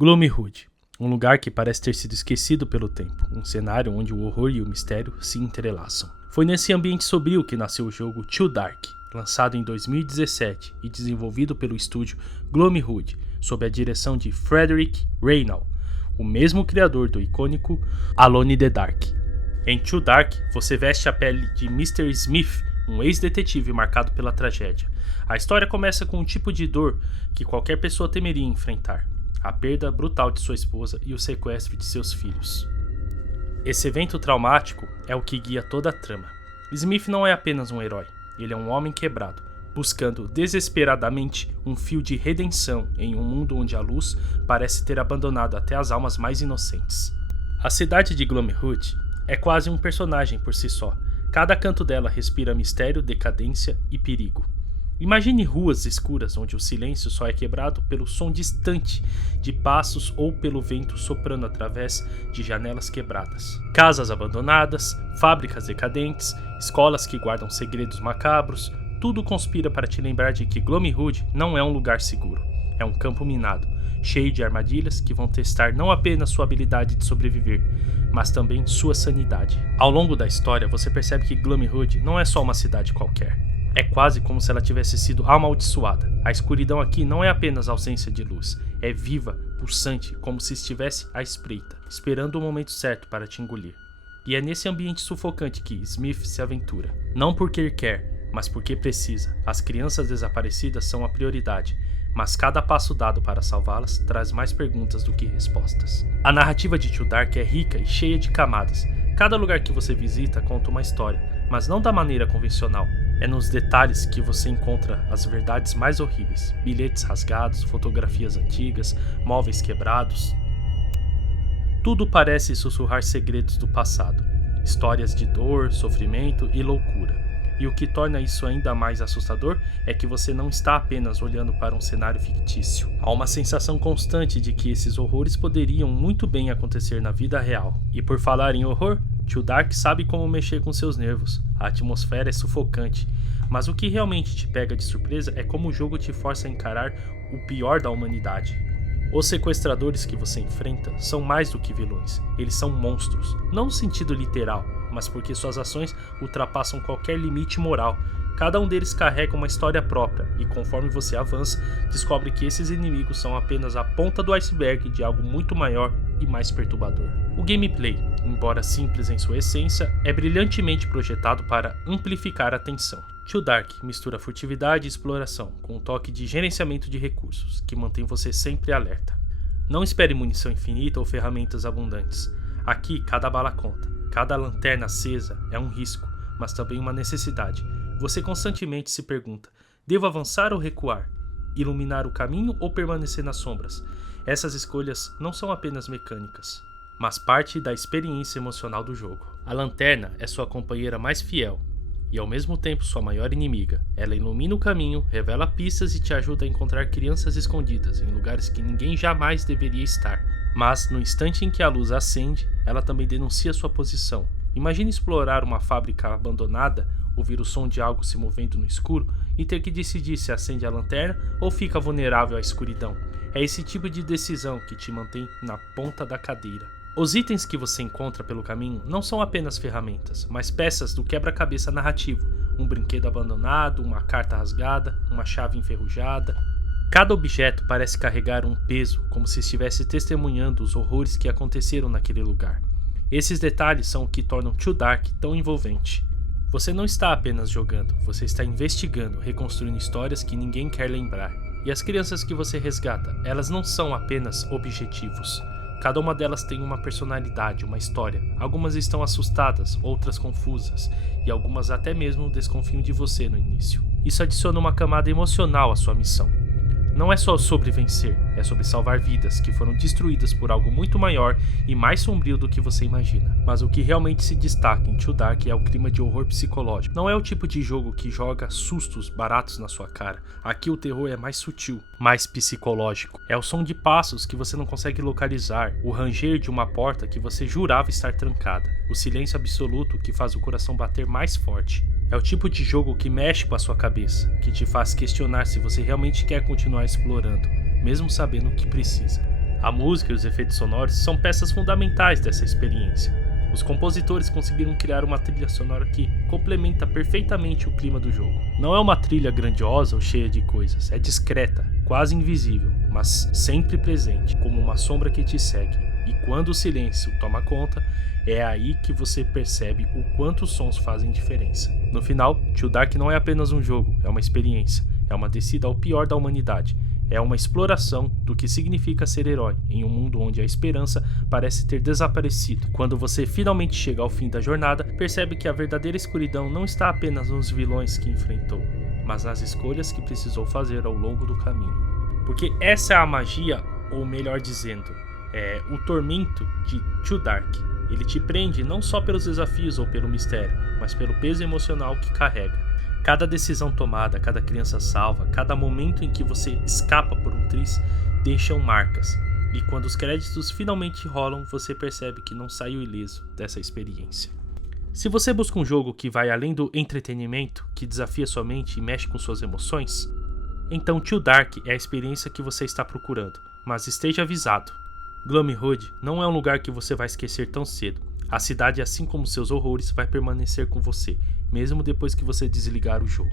Gloomywood, um lugar que parece ter sido esquecido pelo tempo, um cenário onde o horror e o mistério se entrelaçam. Foi nesse ambiente sombrio que nasceu o jogo Too Dark, lançado em 2017 e desenvolvido pelo estúdio Gloomywood, sob a direção de Frederick Reynal, o mesmo criador do icônico Alone in the Dark. Em Too Dark, você veste a pele de Mr. Smith, um ex-detetive marcado pela tragédia. A história começa com um tipo de dor que qualquer pessoa temeria enfrentar: a perda brutal de sua esposa e o sequestro de seus filhos. Esse evento traumático é o que guia toda a trama. Smith não é apenas um herói, ele é um homem quebrado, buscando desesperadamente um fio de redenção em um mundo onde a luz parece ter abandonado até as almas mais inocentes. A cidade de Gloomywood é quase um personagem por si só. Cada canto dela respira mistério, decadência e perigo. Imagine ruas escuras onde o silêncio só é quebrado pelo som distante de passos ou pelo vento soprando através de janelas quebradas. Casas abandonadas, fábricas decadentes, escolas que guardam segredos macabros, tudo conspira para te lembrar de que Gloomywood não é um lugar seguro. É um campo minado, cheio de armadilhas que vão testar não apenas sua habilidade de sobreviver, mas também sua sanidade. Ao longo da história, você percebe que Gloomywood não é só uma cidade qualquer. É quase como se ela tivesse sido amaldiçoada. A escuridão aqui não é apenas ausência de luz, é viva, pulsante, como se estivesse à espreita, esperando o momento certo para te engolir. E é nesse ambiente sufocante que Smith se aventura. Não porque quer, mas porque precisa. As crianças desaparecidas são a prioridade, mas cada passo dado para salvá-las traz mais perguntas do que respostas. A narrativa de Too Dark é rica e cheia de camadas. Cada lugar que você visita conta uma história, mas não da maneira convencional. É nos detalhes que você encontra as verdades mais horríveis: bilhetes rasgados, fotografias antigas, móveis quebrados. Tudo parece sussurrar segredos do passado, histórias de dor, sofrimento e loucura. E o que torna isso ainda mais assustador é que você não está apenas olhando para um cenário fictício. Há uma sensação constante de que esses horrores poderiam muito bem acontecer na vida real. E por falar em horror, Too Dark sabe como mexer com seus nervos. A atmosfera é sufocante, mas o que realmente te pega de surpresa é como o jogo te força a encarar o pior da humanidade. Os sequestradores que você enfrenta são mais do que vilões, eles são monstros, não no sentido literal, mas porque suas ações ultrapassam qualquer limite moral. Cada um deles carrega uma história própria, e conforme você avança, descobre que esses inimigos são apenas a ponta do iceberg de algo muito maior e mais perturbador. O gameplay, embora simples em sua essência, é brilhantemente projetado para amplificar a tensão. Too Dark mistura furtividade e exploração, com um toque de gerenciamento de recursos, que mantém você sempre alerta. Não espere munição infinita ou ferramentas abundantes. Aqui, cada bala conta. Cada lanterna acesa é um risco, mas também uma necessidade. Você constantemente se pergunta: devo avançar ou recuar? Iluminar o caminho ou permanecer nas sombras? Essas escolhas não são apenas mecânicas, mas parte da experiência emocional do jogo. A lanterna é sua companheira mais fiel e ao mesmo tempo sua maior inimiga. Ela ilumina o caminho, revela pistas e te ajuda a encontrar crianças escondidas em lugares que ninguém jamais deveria estar. Mas, no instante em que a luz acende, ela também denuncia sua posição. Imagine explorar uma fábrica abandonada, ouvir o som de algo se movendo no escuro e ter que decidir se acende a lanterna ou fica vulnerável à escuridão. É esse tipo de decisão que te mantém na ponta da cadeira. Os itens que você encontra pelo caminho não são apenas ferramentas, mas peças do quebra-cabeça narrativo. Um brinquedo abandonado, uma carta rasgada, uma chave enferrujada. Cada objeto parece carregar um peso, como se estivesse testemunhando os horrores que aconteceram naquele lugar. Esses detalhes são o que tornam Too Dark tão envolvente. Você não está apenas jogando, você está investigando, reconstruindo histórias que ninguém quer lembrar. E as crianças que você resgata, elas não são apenas objetivos. Cada uma delas tem uma personalidade, uma história. Algumas estão assustadas, outras confusas, e algumas até mesmo desconfiam de você no início. Isso adiciona uma camada emocional à sua missão. Não é só sobre vencer, é sobre salvar vidas que foram destruídas por algo muito maior e mais sombrio do que você imagina. Mas o que realmente se destaca em Too Dark é o clima de horror psicológico. Não é o tipo de jogo que joga sustos baratos na sua cara. Aqui o terror é mais sutil, mais psicológico. É o som de passos que você não consegue localizar, o ranger de uma porta que você jurava estar trancada, o silêncio absoluto que faz o coração bater mais forte. É o tipo de jogo que mexe com a sua cabeça, que te faz questionar se você realmente quer continuar explorando, mesmo sabendo o que precisa. A música e os efeitos sonoros são peças fundamentais dessa experiência. Os compositores conseguiram criar uma trilha sonora que complementa perfeitamente o clima do jogo. Não é uma trilha grandiosa ou cheia de coisas, é discreta, quase invisível, mas sempre presente, como uma sombra que te segue. E quando o silêncio toma conta, é aí que você percebe o quanto os sons fazem diferença. No final, Too Dark não é apenas um jogo, é uma experiência, é uma descida ao pior da humanidade. É uma exploração do que significa ser herói em um mundo onde a esperança parece ter desaparecido. Quando você finalmente chega ao fim da jornada, percebe que a verdadeira escuridão não está apenas nos vilões que enfrentou, mas nas escolhas que precisou fazer ao longo do caminho. Porque essa é a magia, ou melhor dizendo, é o tormento de Too Dark. Ele te prende não só pelos desafios ou pelo mistério, mas pelo peso emocional que carrega. Cada decisão tomada, cada criança salva, cada momento em que você escapa por um triz, deixam marcas. E quando os créditos finalmente rolam, você percebe que não saiu ileso dessa experiência. Se você busca um jogo que vai além do entretenimento, que desafia sua mente e mexe com suas emoções, então Too Dark é a experiência que você está procurando. Mas esteja avisado, Gloomhaven não é um lugar que você vai esquecer tão cedo. A cidade, assim como seus horrores, vai permanecer com você, mesmo depois que você desligar o jogo.